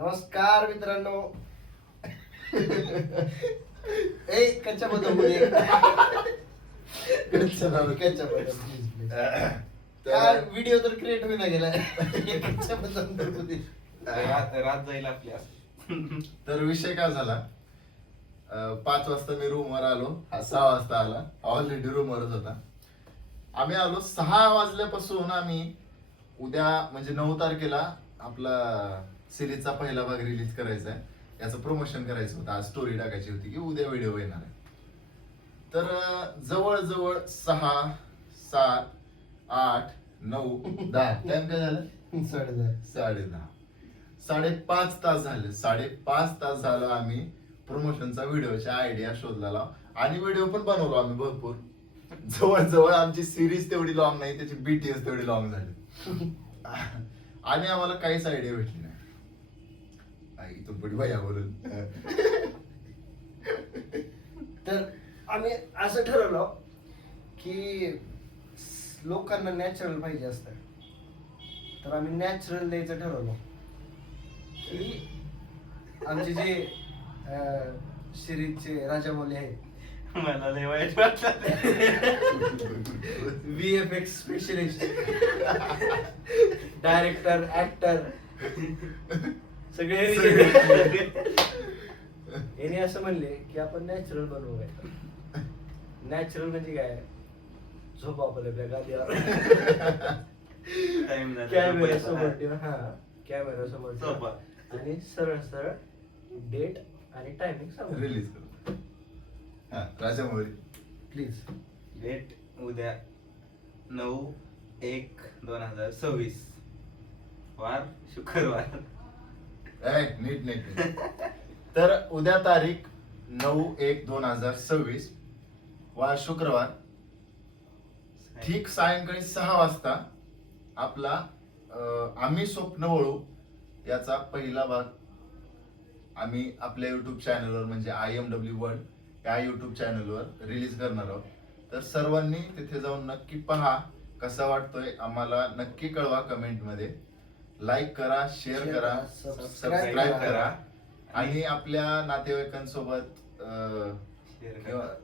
नमस्कार मित्रांनो. ए कच्च्या बदल काय व्हिडिओ तर क्रिएट होईना गेलाय. कच्च्या बदल रात जाईल आपल्या. तर विषय काय झाला, 5 वाजता मी रूमवर आलो, हा 6 वाजता आला. ऑलरेडी रूमवरच होता. आम्ही आलो 6 वाजल्यापासून. आम्ही उद्या म्हणजे 9 तारखेला आपला सिरीजचा पहिला भाग रिलीज करायचा आहे. याचं प्रमोशन करायचं होतं. आज स्टोरी टाकायची होती की उद्या व्हिडिओ येणार आहे. तर जवळजवळ 6, 7, 8, 9, 10 टाइम काय झालं? 10:30. 5.5 तास झाले. 5.5 तास झालं आम्ही प्रमोशनचा व्हिडिओच्या आयडिया शोधला आणि व्हिडिओ पण बनवलो आम्ही भरपूर. जवळजवळ आमची सिरीज तेवढी लॉंग नाही, त्याची बीटीएस तेवढी लॉंग झाली. आणि आम्हाला काहीच आयडिया भेटली नाही. इथून पुढे भैया बोलून तर आम्ही असं ठरवलं की लोकांना नॅचरल पाहिजे असतं. तर आम्ही नॅचरल द्यायचं ठरवलं की आमचे जे सिरीजचे राजामौली आहेत, मला लय वाईट वाटलं. VFX स्पेशलिस्ट, डायरेक्टर, ऍक्टर सगळे याने असं म्हणले की आपण नॅचरल बनवू. काय नॅचरल म्हणजे काय? झोप आपल्या गादीवर, कॅमेरा समोर ठेवा. हा, कॅमेरा समोर ठेवा आणि सरळ सरळ डेट आणि टायमिंग सांगू. रिलीज करू. हा, राजामौली प्लीज. डेट उद्या 9/1/2026, वार शुक्रवार. नीट. तर उद्या तारीख 9/1/2026, वार शुक्रवार, ठीक सायंकाळी 6 वाजता आपला आम्ही स्वप्न वळू याचा पहिला भाग आम्ही आपल्या युट्यूब चॅनलवर म्हणजे IMW वर्ल्ड या युट्यूब चॅनलवर रिलीज करणार आहोत. तर सर्वांनी तिथे जाऊन नक्की पहा. कसा वाटतोय आम्हाला नक्की कळवा कमेंट मध्ये. लाईक करा, शेअर करा, सबस्क्राईब करा आणि आपल्या नातेवाईकांसोबत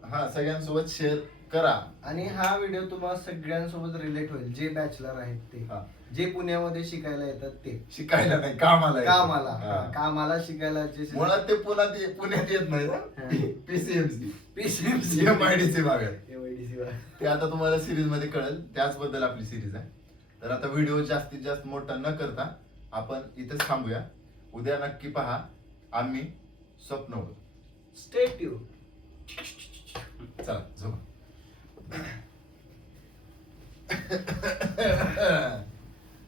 हा सगळ्यांसोबत शेअर करा. आणि हा व्हिडिओ तुम्हाला सगळ्यांसोबत रिलेट होईल. जे बॅचलर आहेत ते, हा. जे पुण्यामध्ये शिकायला येतात ते, शिकायला नाही, कामाला कामाला कामाला शिकायला जे मुळात ते पुण्यात येत नाही. PCMC PCMC MIDC भागात MIDC ते आता तुम्हाला सिरीज मध्ये कळेल. त्याचबद्दल आपली सिरीज आहे. तर आता व्हिडिओ जास्तीत जास्त मोठा न करता आपण इथेच थांबूया. उद्या नक्की पहा आम्ही स्वप्न. Stay tune. चला झोप.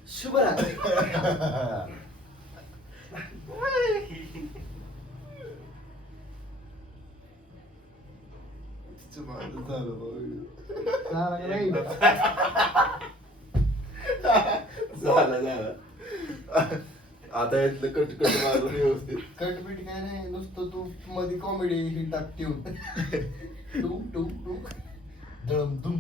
शुभरात्री. झालं आता यातलं कट मारून व्यवस्थित. कटबीट काय नाही, नुसतं तू मध्ये कॉमेडी ही टाक ठेवून. टू टू टू दम दुम.